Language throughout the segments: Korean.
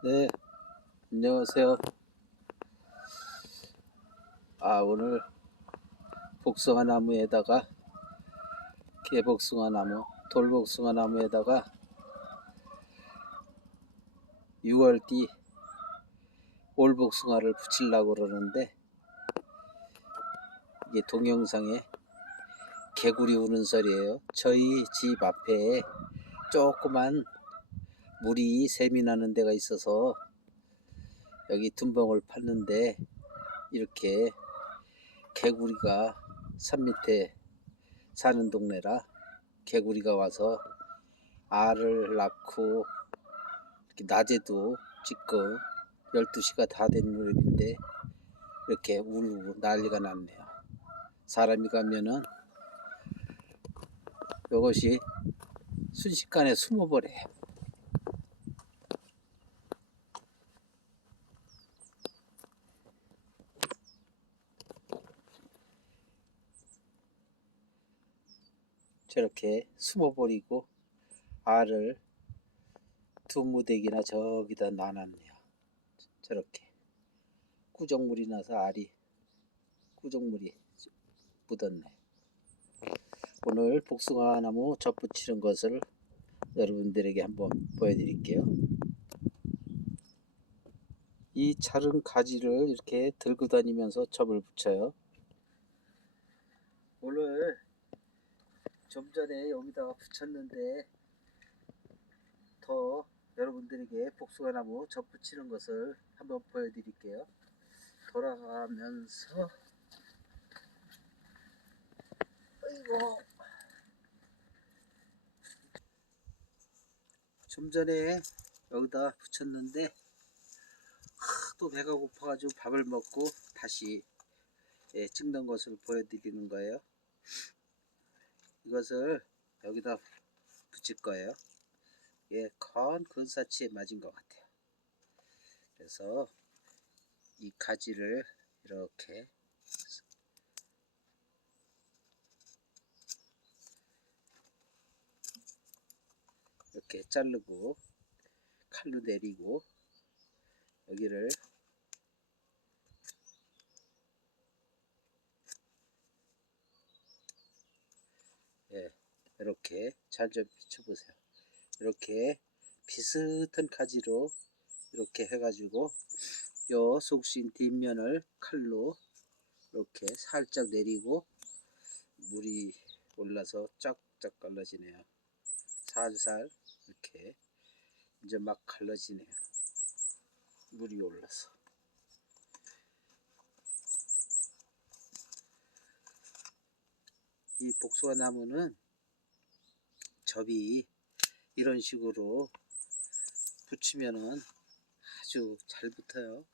네, 안녕하세요. 아, 오늘 복숭아 나무에다가 개복숭아 나무, 돌복숭아 나무에다가 6월 뒤 올복숭아를 붙이려고 그러는데 이게 동영상에 개구리 우는 소리예요. 저희 집 앞에 조그만 물이 샘이 나는 데가 있어서 여기 둔벙을 팠는데 이렇게 개구리가 산 밑에 사는 동네라 개구리가 와서 알을 낳고 낮에도 지금 12시가 다 된 무렵인데 이렇게 울고 난리가 났네요. 사람이 가면은 이것이 순식간에 숨어버려요. 저렇게 숨어버리고 알을 두 무대기나 저기다 놔놨네요. 저렇게 꾸정물이 나서 알이 꾸정물이 묻었네. 오늘 복숭아 나무 접붙이는 것을 여러분들에게 한번 보여드릴게요. 이 자른 가지를 이렇게 들고 다니면서 접을 붙여요. 오늘 좀 전에 여기다가 붙였는데 더 여러분들에게 복숭아 나무 접붙이는 것을 한번 보여드릴게요. 돌아가면서 아이고 좀 전에 여기다 붙였는데 또 배가 고파가지고 밥을 먹고 다시 예, 찍는 것을 보여드리는 거예요. 이것을 여기다 붙일 거예요. 예, 큰 근사치에 맞은 것 같아요. 그래서 이 가지를 이렇게 이렇게 자르고 칼로 내리고 여기를 예, 이렇게 잘 좀 비춰보세요. 이렇게 비슷한 가지로 이렇게 해가지고 요 속신 뒷면을 칼로 이렇게 살짝 내리고 물이 올라서 쫙쫙 갈라지네요. 살살 이렇게 이제 막 갈라지네요. 물이 올라서. 이 복숭아 나무는 접이 이런 식으로 붙이면은 아주 잘 붙어요.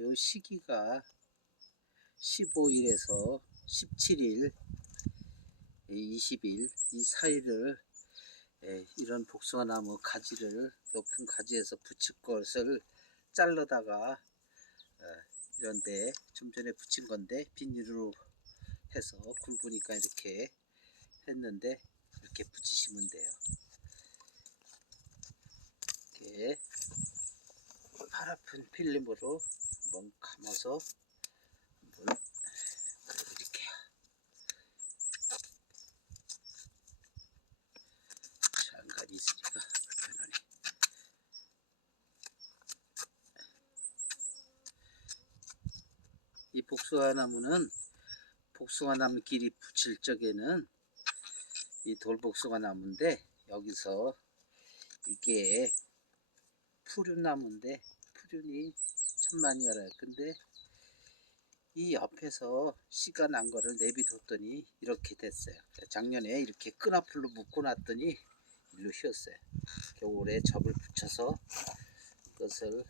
요 시기가 15일에서 17일, 20일 이 사이를 예, 이런 복숭아 나무 가지를 높은 가지에서 붙일 것을 잘라다가 어, 이런데 좀 전에 붙인 건데 비닐로 해서 굵으니까 이렇게 했는데 이렇게 붙이시면 돼요. 이렇게 파라핀 필름으로 한번 감아서 한번 보여드릴게요. 장갑이 있으니까 불편하네. 이 복숭아 나무는 복숭아 나무 길이 붙일 적에는 이 돌복숭아 나무인데 여기서 이게 푸른나무인데 푸른이 참 많이 열어요. 근데 이 옆에서 씨가 난 거를 내비뒀더니 이렇게 됐어요. 작년에 이렇게 끈앞으로 묶어놨더니 일로 휘었어요. 겨울에 접을 붙여서 이것을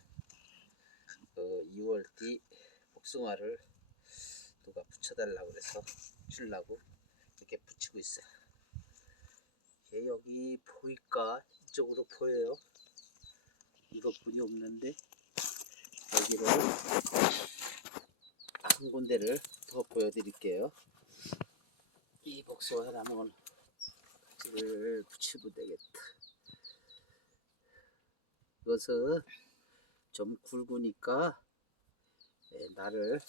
어, 2월 뒤 복숭아를 누가 붙여달라고 그래서 주려고 이렇게 붙이고 있어요. 얘 여기 보일까? 이쪽으로 보여요. 이것뿐이 없는데 여기를 한 군데를 더 보여드릴게요. 이 복숭아 나무는 가지를 붙이면 되겠다. 이것은 좀 굵으니까 예, 나를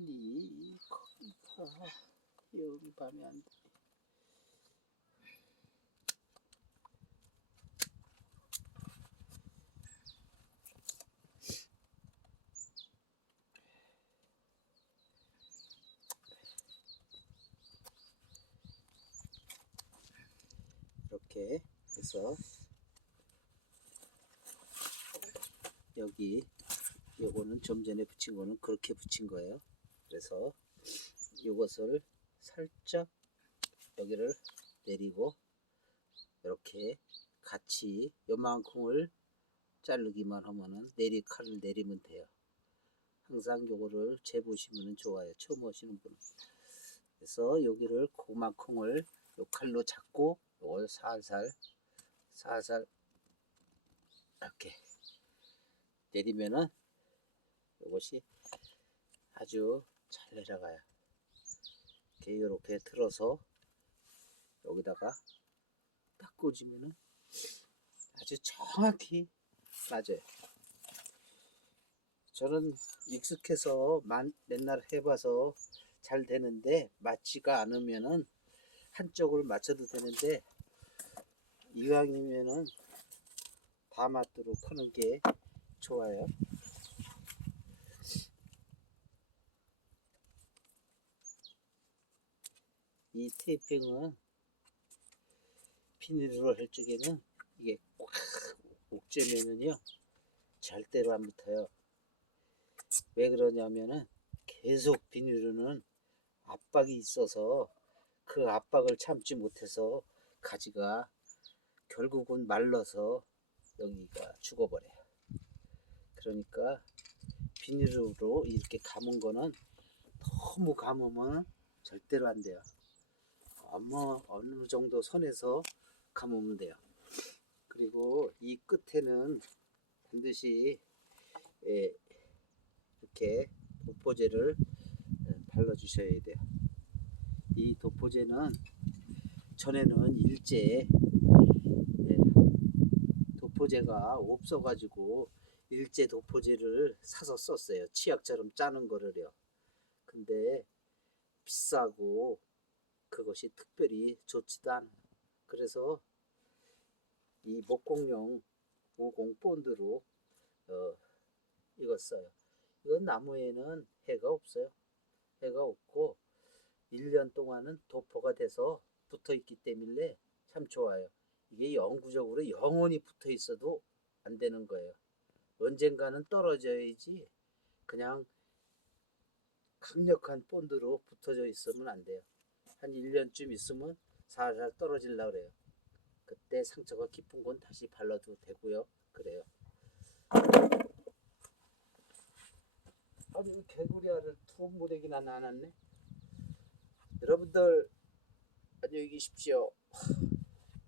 눈이 거기가 여기 밤에 안 돼. 이렇게 해서 여기 요거는 좀 전에 붙인 거는 그렇게 붙인 거예요. 그래서 이것을 살짝 여기를 내리고 이렇게 같이 요만큼을 자르기만 하면은 내리 칼을 내리면 돼요. 항상 요거를 재보시면 좋아요. 처음 오시는 분은. 그래서 여기를 그만큼을 요 칼로 잡고 요걸 살살 살살 이렇게 내리면은 이것이 아주 잘 내려가요. 이렇게 이렇게 틀어서 여기다가 딱 꽂으면은 아주 정확히 맞아요. 저는 익숙해서 만, 맨날 해봐서 잘 되는데 맞지가 않으면은 한쪽을 맞춰도 되는데 이왕이면은 다 맞도록 하는 게 좋아요. 이 테이핑은 비닐로 할 적에는 이게 꽉 옥죄면은요 절대로 안 붙어요. 왜 그러냐면은 계속 비닐로는 압박이 있어서 그 압박을 참지 못해서 가지가 결국은 말라서 여기가 죽어버려요. 그러니까 비닐로 이렇게 감은 거는 너무 감으면 절대로 안 돼요. 아마 어느 정도 선에서 감으면 돼요. 그리고 이 끝에는 반드시 예, 이렇게 도포제를 예, 발라주셔야 돼요. 이 도포제는 전에는 일제 예, 도포제가 없어가지고 일제 도포제를 사서 썼어요. 치약처럼 짜는 거를요. 근데 비싸고 그것이 특별히 좋지도 않아요. 그래서 이 목공용 50 본드로 어, 이거 써요. 이건 나무에는 해가 없어요. 해가 없고 1년 동안은 도포가 돼서 붙어 있기 때문에 참 좋아요. 이게 영구적으로 영원히 붙어 있어도 안 되는 거예요. 언젠가는 떨어져야지 그냥 강력한 본드로 붙어져 있으면 안 돼요. 한 1년쯤 있으면 살살 떨어질라 그래요. 그때 상처가 깊은 건 다시 발라도 되고요. 그래요. 아니 개구리 알을 두 모래기나 나눴네. 여러분들 안녕히 계십시오.